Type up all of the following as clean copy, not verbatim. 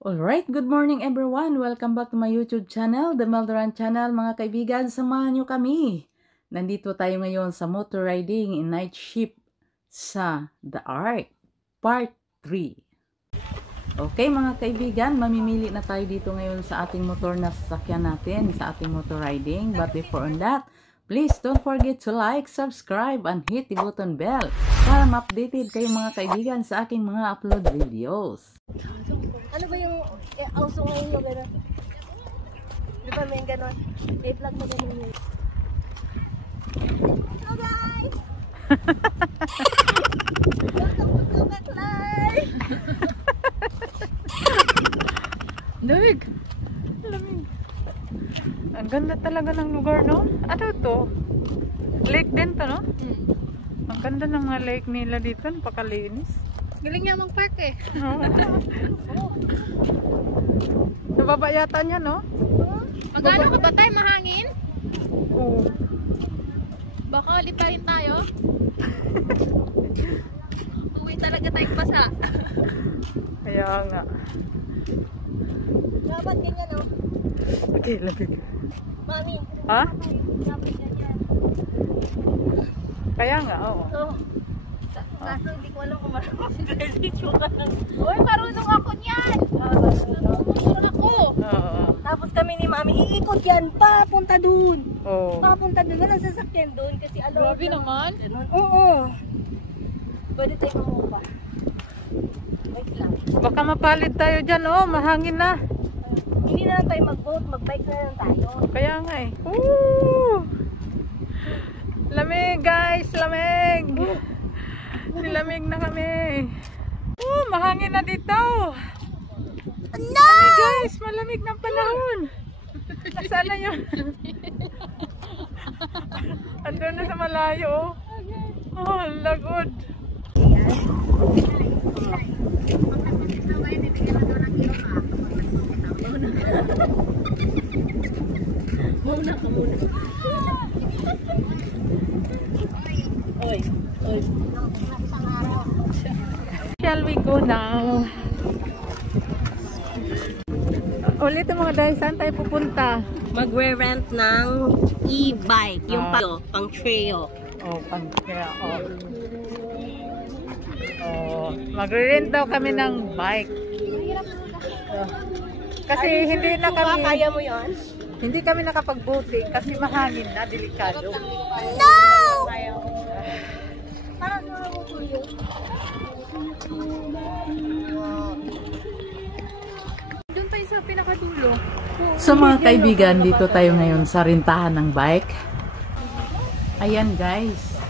Alright, good morning everyone. Welcome back to my YouTube channel, The Meldoran Channel. Mga kaibigan, samahan nyo kami. Nandito tayo ngayon sa motor riding in night shift sa The Ark, Part 3. Okay mga kaibigan, mamimili na tayo dito ngayon sa ating motor na sasakyan natin, sa ating motor riding. But before on that, please don't forget to like, subscribe, and hit the button bell para ma-updated kayo mga kaibigan sa aking mga upload videos. Ano ba yung auso ngayon yung gano'n? Di ba may gano'n? I-vlog mo gano'n yun. Hello guys! Welcome to Tugat Live! Lamig! Lamig! Ang ganda talaga ng lugar, no? Ano to? Lake din to, no? Ang ganda ng mga lake nila dito. Napakalinis. Galing niya mag-park eh. Nababa yata niya, no? Magano ka ba tayo? Mahangin? Oo. Baka lipahin tayo? Uwi talaga tayong pasa. Kaya nga. Dapat ganyan no? Okay, lamig. Mami. Ha? Dapat ganyan. Kaya nga, oo. Oh. Kaso hindi ko alam kung marunong ka ng... Uy, marunong ako niyan! Marunong ako! Oo. Tapos kami ni Mami, iikot yan, papunta dun! Oo. Papunta dun, walang sasakyan dun kasi alam... Grabe naman. Oo. Pwede tayo mamupa. Wait lang. Baka mapalid tayo dyan, oh. Mahangin na. Hindi na lang tayo mag-boat, mag-bike na lang tayo. Kaya nga eh. Woo! Lamig guys, lamig. Nilamig na kami. Mahangin na dito. No! Lamig guys, malamig ng panahon. Nasaan na yun? Andun na sa malayo. Oh, lagod. Muna ka muna. Oy, oy. Shall we go now? Ulit mga guys, saan tayo pupunta? Magre-rent ng e-bike, yung pang trail. Oh, kaya magre-rent daw kami ng bike. Kasi hindi na kami, Kaya mo yon? hindi kami nakapag-boating kasi mahangin na, delikado. No! Parang mo po yun. Doon tayo sa pinakadulo. So mga kaibigan, dito tayo ngayon sa rintahan ng bike. Ayan guys.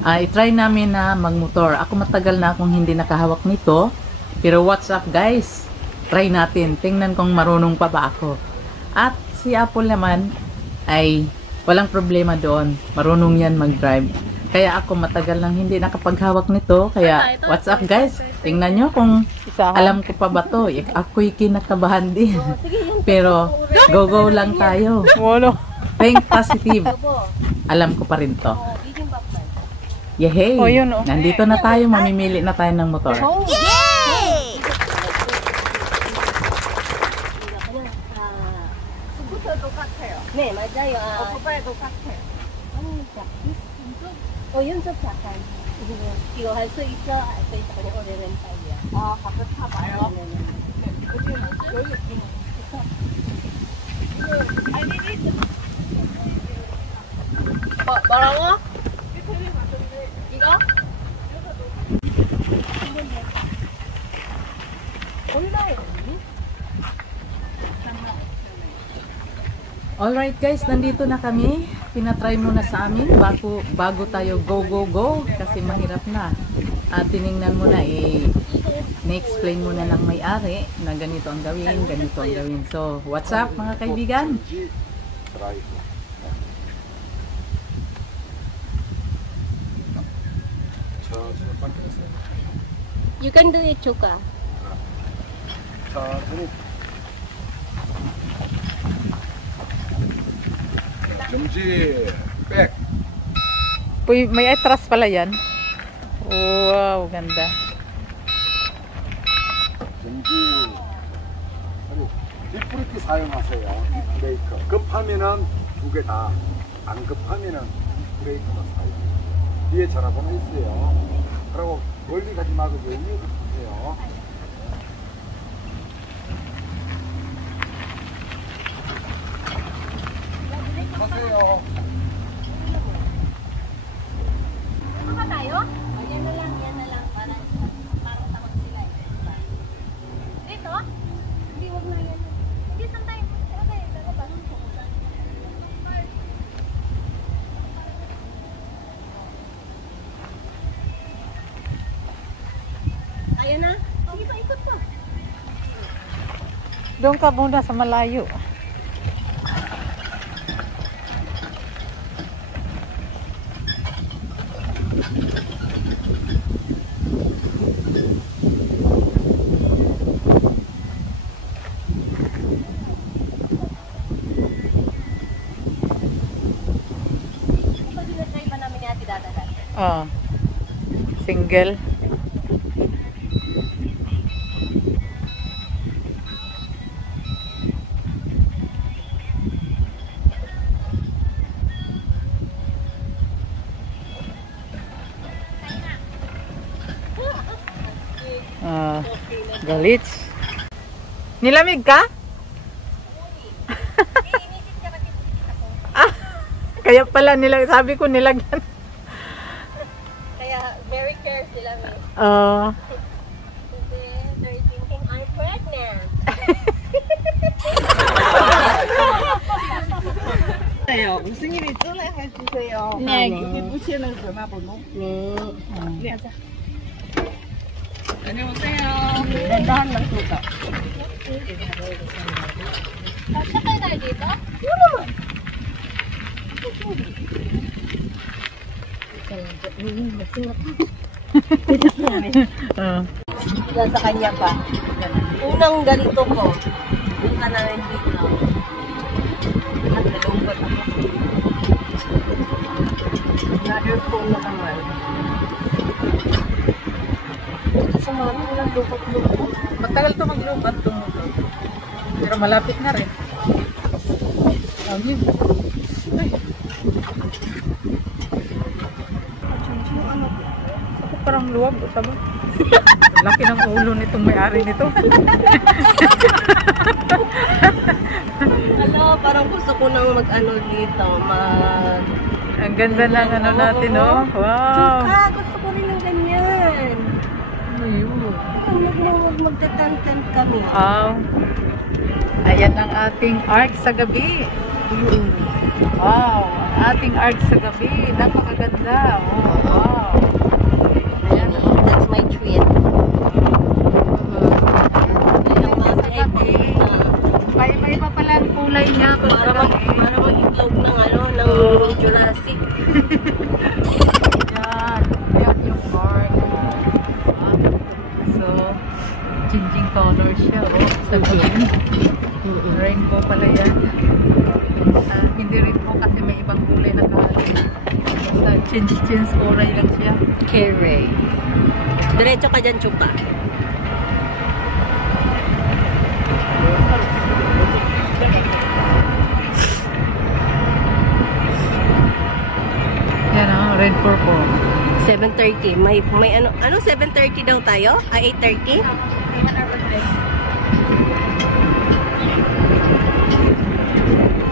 I-try namin na magmotor. Ako matagal na akong hindi nakahawak nito. Pero what's up guys? Try natin. Tingnan kung marunong pa ba ako. At si Apple naman ay walang problema doon. Marunong yan mag-drive. Kaya ako matagal nang hindi nakapaghawak nito. Kaya what's up guys? Tingnan nyo kung alam ko pa ba to. Ako'y kinakabahan din. Pero go lang tayo. Think positive. Alam ko pa rin to. Yehey! Nandito na tayo. Mamimili na tayo ng motor. Yay! 네, 맞아요. 오빠의 똑같아요. 연습작한. 이거 할 수 있어? 할 수 있어. 그냥 오래된 타입이야. 아, 가끔 타봐요. 뭐라고? 이거? 온라인. Alright guys, nandito na kami. Pinatry muna sa amin bago tayo go. Kasi mahirap na. At tiningnan muna na-explain muna ng may-ari na ganito ang gawin, ganito ang gawin. So, what's up mga kaibigan? You can do it, Chuka. Jumji, back. Uy, may atras pala yan. Wow, ganda. Jumji. 스프리트 사용하세요. 브레이크. 급하면은 두 개 다. 안 급하면은 브레이크만 사용해요. 뒤에 전화번호 있어요. 그리고 멀리 가지 말고 여기에 붙으세요. 가세요. Ano ba tayo? Yan na lang, yan na lang. Parang takot sila eh. Dito? Hindi, wag na yan. Hindi, saan tayo? Okay, dala ba? Ayan na. Sige pa, ikot pa. Doon ka muna sa malayo. Ito dinatry ba namin yung ati dadagan? Oh. Single. Ah, galit. Nilamig ka? Inisip ka pati ako. Ah, kaya pala sabi ko nilagyan. Kaya very care sila may. Oh. Kasi they're thinking I'm pregnant. 무슨 일이 있으면 해주세요. 네. 붙이는 전화번호. 네. 안녕하세요. 내가 한명 쏘자. Sakay tayo dito? Oh. Yan sa kanya pa. Unang ganito ko. Yung ka na rin dito. At nalungkot ako. Another phone na naman. Sa mami, walang lukot-lukot. Matagal to maglubat tumutok. Pero malapit na rin. Ay. Ako parang luwag, sabi. Laki ng ulo nitong may-ari nito. Ano, parang gusto ko nang mag-ano dito, Ang ganda ng ano natin, oh. Wow. Chuka, gusto ko rin ng ganyan. Ayun. Magtatantan kami. Wow. Ayan ang ating arc sa gabi. Wow. Ang ating arc sa gabi. Napakaganda. Oh, wow. Ayan. That's my treat. May iba pala ang kulay niya. Para mag-itlog ng ano, ng Jurassic. Yan. Ayan yung arc. So, changing color siya. Oh, sa gabi. Rainbow pala yan. Hindi rin po kasi may ibang kulay na kahali. Basta change kulay lang siya. Kere. Diretso ka dyan, Chuka. Yan oh, red purple. 7:30. May ano 7:30 daw tayo? 8:30?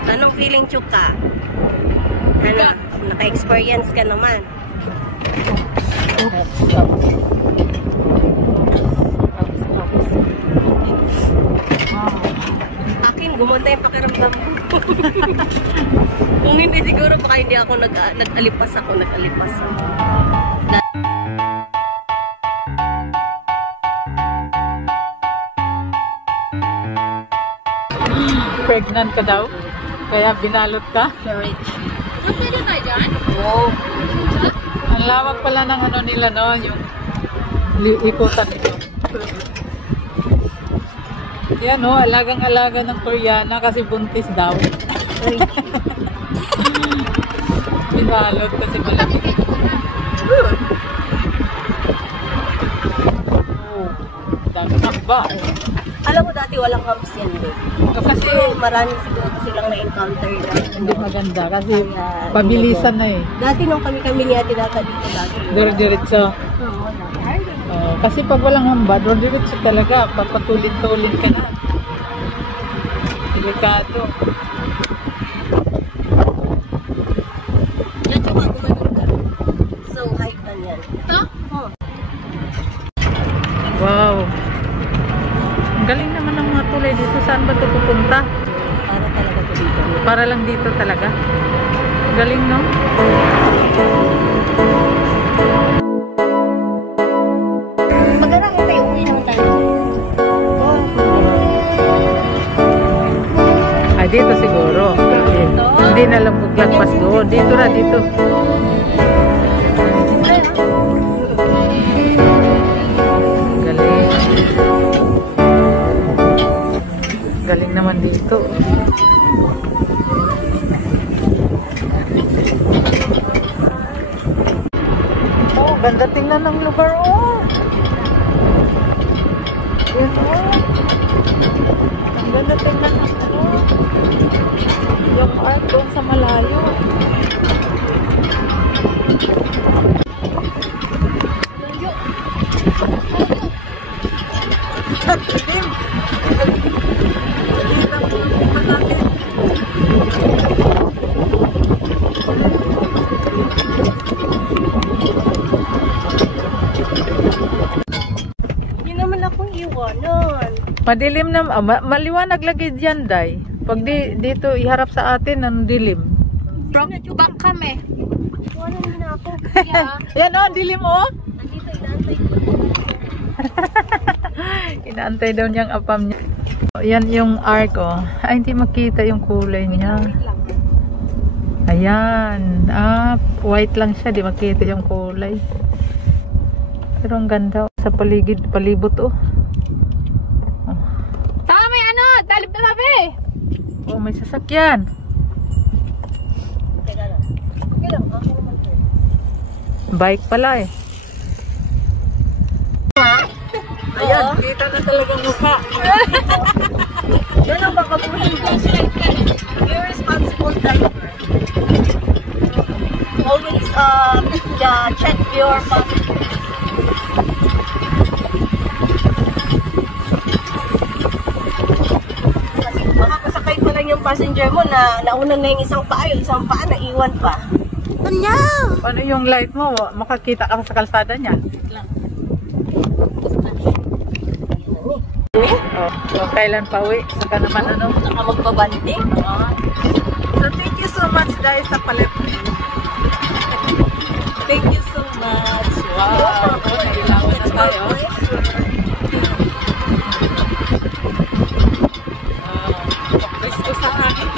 Anong feeling, Chuka? Ano? Naka-experience ka naman. Akin, gumanda yung pakiramdam ko. Kung hindi siguro, baka hindi ako nag-alipas ako. Pregnant ka daw? Kaya binalot ka? Courage. Pwede tayo dyan? Wow. Ang lawak pala ng ano nila, no? Yung ikutan nito. Yan, no? Alagang-alaga ng Koreana kasi buntis daw. Binalot kasi malamig. Oh, dami ng ba? Alam mo dati walang humps yan doon. Kasi Pero marami siguro silang na-encounter na. hindi maganda kasi pabilisan na eh. Dati nung kami niya tinata dito dati. Diretso. Oo, wala. Kasi pag walang hambad, diretso talaga. Papatulit-tulit ka na. Delikado. Yan yung mga gumanon ka. So, hike na yan. Ito? Oh. Wow. Ang galing naman ng mga tulay dito. Saan ba ito pupunta? Para talaga ito dito. Para lang dito talaga. Galing, no? Maganda kita yung uwi naman tayo. Ah, dito siguro. Hindi na lang maglagpas doon. Dito na, dito. Galing. Galing naman dito. Oh, ganda tingnan ng lugar, oh. Yan, oh. Ang ganda tingnan ng ano. Yung art doon sa malayo. Hindi naman akong iwanan. Madilim na, maliwanag lagi dyan, Day. Pag dito iharap sa atin, ang dilim. From back kami. Iwanan mo na ako. Yeah. Yan o, ang dilim o. Nandito, inaantay ko. Inaantay daw niyang apam niya. Yan yung arc o. Ay, hindi makita yung kulay niya. Ayan. Ah, white lang siya. Di makita yung kulay. Pero ang ganda sa paligid, palibot o. Tama, may ano, talib na tabi. Oh, may sasakyan. Teka lang. Okay lang, ako naman to. Bike pala eh. Ayan, kita na talagang mukha. Yan ang makabuhin ko. Irresponsible driver. Always check your passengers. Kasi baka kasakay pa lang yung passenger mo na nauna na yung isang paa na iwan pa. Paano yung light mo? Makakita ka sa kalsada niya. Oh, so kailan pa uwi? Saka naman ano? Saka magpabanding. So thank you so much guys sa palit. Thank you so much. Wow. Nailangan na tayo. Gusto sa akin.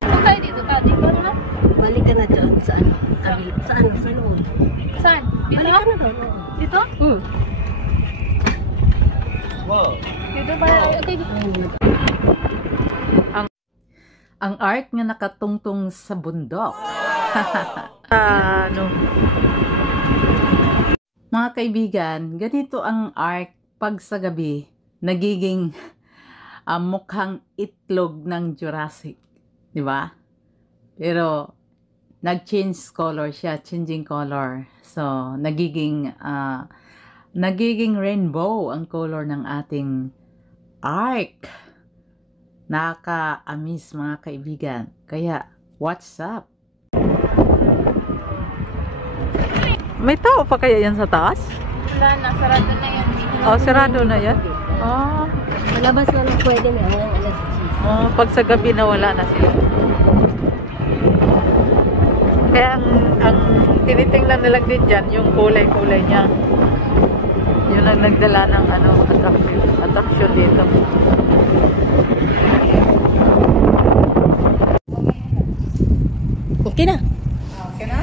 Kung tayo dito, tati. Balik ka na doon sa ano? Sa ano? Sa loob. Saan? Dito? Balik ka na doon. Dito? Dito ba? Okay. Ang arc nga nakatungtong sa bundok. Ano? Mga kaibigan, ganito ang arc pag sa gabi nagiging mukhang itlog ng Jurassic. Di ba? Pero nag-change color siya, changing color. So, nagiging rainbow ang color ng ating arc. Nakaka-amaze mga kaibigan. Kaya, what's up? May tao pa kaya yan sa taas? Wala na, sarado na yan. Oh, sarado na yan? Oh, Malabas na lang pwede na hanggang alas 10. oh, pag sa gabi na wala na sila. Kaya ang tinitingnan na lang din dyan, yung kulay-kulay niya. Yun ang nagdala ng ano, attraction dito. Okay na. Okay na?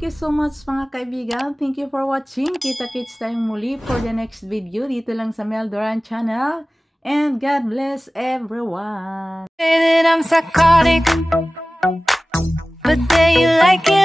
thank you so much mga kaibigan. Thank you for watching. Kita-kits tayong muli for the next video dito lang sa Mel Duran channel. And God bless everyone. Say that I'm psychotic, but then you like it.